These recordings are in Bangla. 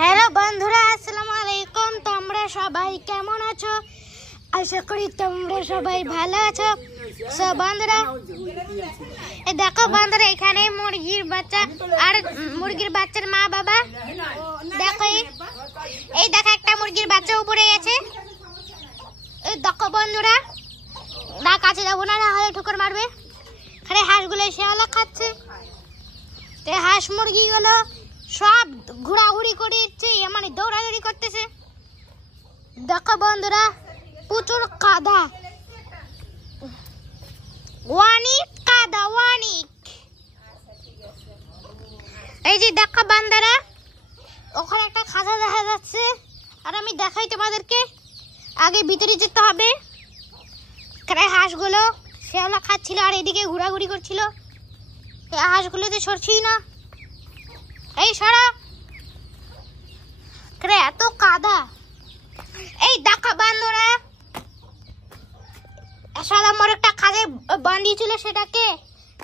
হ্যালো বন্ধুরা, আসসালামু আলাইকুম। তোমরা সবাই কেমন আছো? আশা করি তোমরা সবাই ভালো আছো। সো বন্ধুরা, দেখো বন্ধুরা, এখানে মুরগির বাচ্চা আর মুরগির বাচ্চার মা বাবা। দেখো এই দেখো একটা মুরগির বাচ্চা উপরে গেছে। এই দেখো বন্ধুরা, না কাছে যাবো না, না হলে ঠুকর মারবে। এখানে হাঁসগুলো শেয়ালা খাচ্ছে। হাঁস মুরগিগুলো সব ঘোরাঘুরি করে দিচ্ছে, মানে দৌড়াদৌড়ি করতেছে। দেখো বন্ধুরা, প্রচুর কাদা, অনেক কাদা, অনেক। এই যে দেখো বন্ধুরা, ওখানে একটা খাঁচা দেখা যাচ্ছে। আর আমি দেখাই তোমাদেরকে, আগে ভিতরে যেতে হবে। হাঁসগুলো শেওলা খাচ্ছিল আর এদিকে ঘোরাঘুরি করছিল। হাঁসগুলোতে সরছেই না। এই সরা, এত কাদা। এই দেখো বন্ধুরা, সাদা মোরগটা খাদে বাঁধিয়েছিল, সেটাকে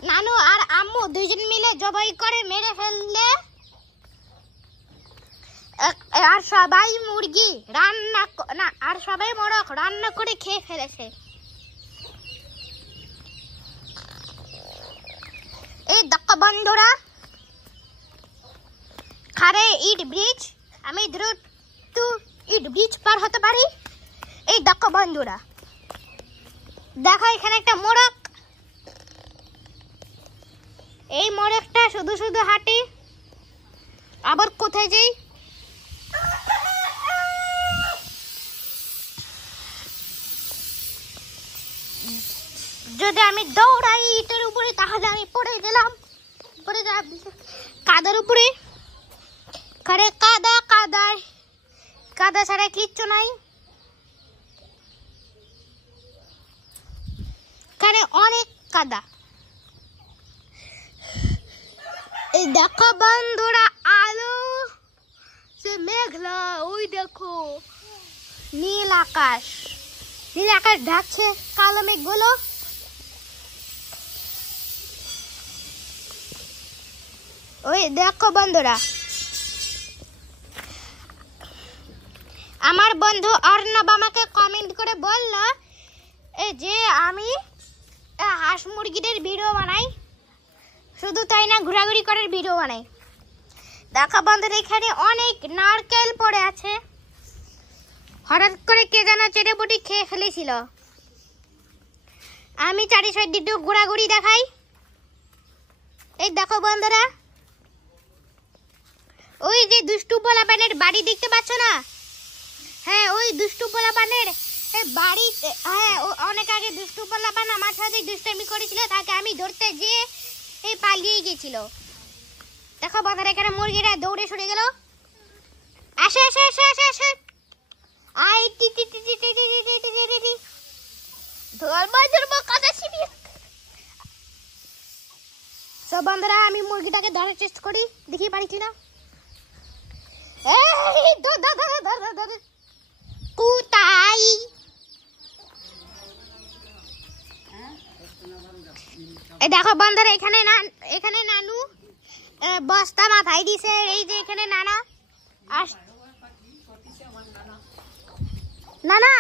নানু আর আম্মু দুইজন মিলে জবাই করে মেরে ফেললে। আর সবাই মুরগি রান্না না, আর সবাই মোরগ রান্না করে খেয়ে ফেলেছে। এই দেখো বন্ধুরা, খারে ইট ব্রিজ, আমি দ্রুত ইট ব্রিজ পার হতে পারি। এই দেখো বন্ধুরা, দেখো এখানে একটা মোরগ। এই মোরগটা শুধু শুধু হাঁটে, আবার কোথায় যাই। যদি আমি দৌড়াই ইটের উপরে, তাহলে আমি পড়ে গেলাম, কাদার উপরে। কারে কাদা, কাদায় কাদা ছাড়া কিচ্ছু নাই। কারে অনেক কাদা। এই দেখো বন্ধুরা, আলো সে মেঘলা, ওই দেখো নীল আকাশ, নীল আকাশ ঢাকছে কালো মেঘগুলো। ওই দেখো বন্ধুরা, আমার বন্ধু অর্ণব আমাকে কমেন্ট করে বলল যে আমি হাঁস মুরগিদের ভিডিও বানাই, শুধু তাই না ঘোরাঘুরি করার ভিডিও বানাই। দেখো বন্ধুরা, এখানে অনেক নারকেল পড়ে আছে। হঠাৎ করে কে যেন চেটেপুটি খেয়ে ফেলেছিল। আমি চারি সাইড একটু ঘোরাঘুরি দেখাই। এই দেখো বন্ধুরা, ওই যে দুষ্টু পোলাপানের বাড়ি দেখতে পাচ্ছ না? হ্যাঁ, ওই দুষ্টু পোলাপানের বাড়ি। হ্যাঁ, অনেক আগে দুষ্টু পোলাপান আমার সাথে দুষ্টামি করেছিল, তাকে আমি ধরতে যেয়ে পালিয়ে গেছিল। দেখো বন্ধুরা, এখানে মুরগিরা দৌড়ে সরে গেল। আসে আসে আসে আসে আসে, আই টি টি টি টি টি টি টি টি টি টি, ধরবো ধরবো কাদা ছিড়ি। সব বন্ধুরা, আমি মুরগিটাকে ধরার চেষ্টা করি, দেখি পারি কিনা। এই ধর ধর ধর ধর ধর, কুতাই। এই দেখো বন্ধুরা, এখানে নানু বস্তা মাথায় দিছে। এই যে এখানে নানা নানা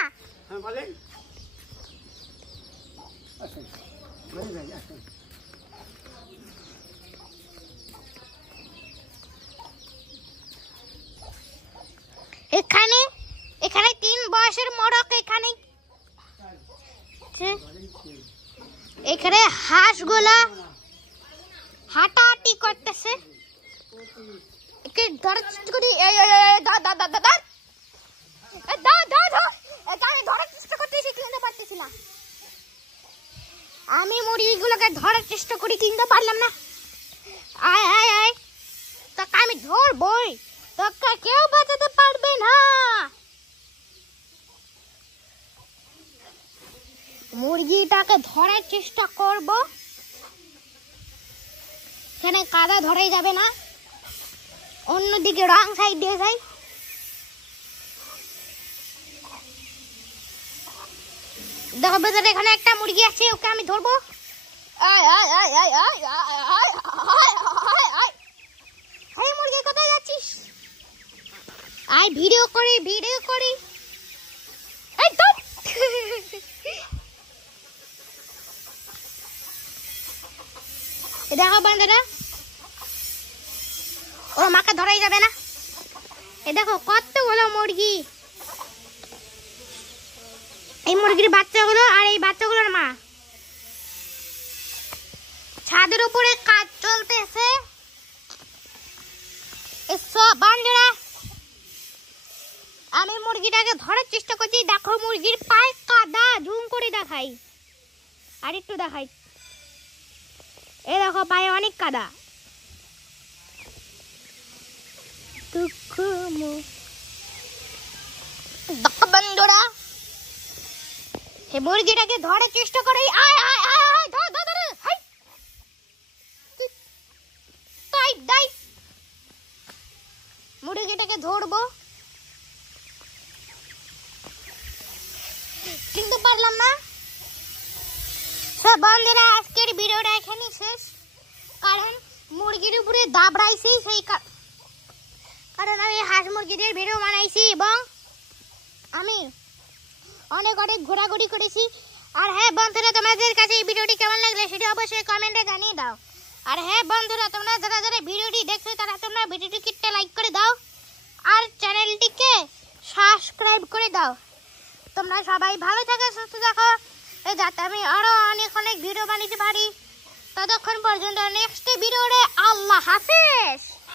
এখানে 3 বয়সের মোরগ। এখানে হাঁসগুলা হাঁটাহাঁটি করতেছে। ধরার চেষ্টা করি। আমি মুরগিগুলোকে ধরার চেষ্টা করি, কিন্তু পারলাম না। আয় আয় আয়, তোকে আমি ধরবই, তোকে কেউ বাঁচাতে পারবে না। মুরগিটাকে ধরার চেষ্টা করব। এখানে কাদা ধরাই যাবে না, অন্যদিকে রং সাইড দিয়ে যাই। দেখো বেচারা, এখানে একটা মুরগি আছে, ওকে আমি ধরবো। আয় আয় আয় আয় আয় আয় আয় আয় আয়। মুরগি কোথায় যাচ্ছিস? আই ভিডিও করি এই তো দেখো বন্ধুরা, ও মাকে ধরাই যাবে না। এ দেখো কতগুলো মুরগি, এই মুরগির বাচ্চাগুলো আর এই বাচ্চাগুলোর মা। ছাদের উপরে কাজ চলতেছে। বন্ধুরা আমি মুরগিটাকে ধরার চেষ্টা করছি। দেখো মুরগির পায়ে কাদা, জুম করে দেখাই, আর একটু দেখাই। এই দেখো পায়ে অনেক কাদা। বন্ধুরা এই মুরগিটাকে ধরার চেষ্টা করে। মুরগিটাকে ধরবো কিন্তু পারলাম না। সব বন্ধুরা আজকের ভিডিওটা এখানেই শেষ, কারণ মুরগির উপরে দাবড়াইছি, সেই কারণ আমি হাঁস মুরগিদের ভিডিও বানাইছি এবং আমি অনেক ঘোরাঘুরি করেছি। আর হ্যাঁ বন্ধুরা, তোমাদের কাছে এই ভিডিওটি কেমন লাগলে সেটা অবশ্যই কমেন্টে জানিয়ে দাও। আর হ্যাঁ বন্ধুরা, তোমরা যারা যারা ভিডিওটি দেখছো তারা তোমরা ভিডিওটিকে লাইক করে দাও আর চ্যানেলটিকে সাবস্ক্রাইব করে দাও। তোমরা সবাই ভালো থাকো, সুস্থ থাকো, যাতে আমি আরো অনেক ভিডিও বানাতে পারি। ততক্ষণ পর্যন্ত নেক্সট ভিডিওতে আল্লাহ হাফেজ।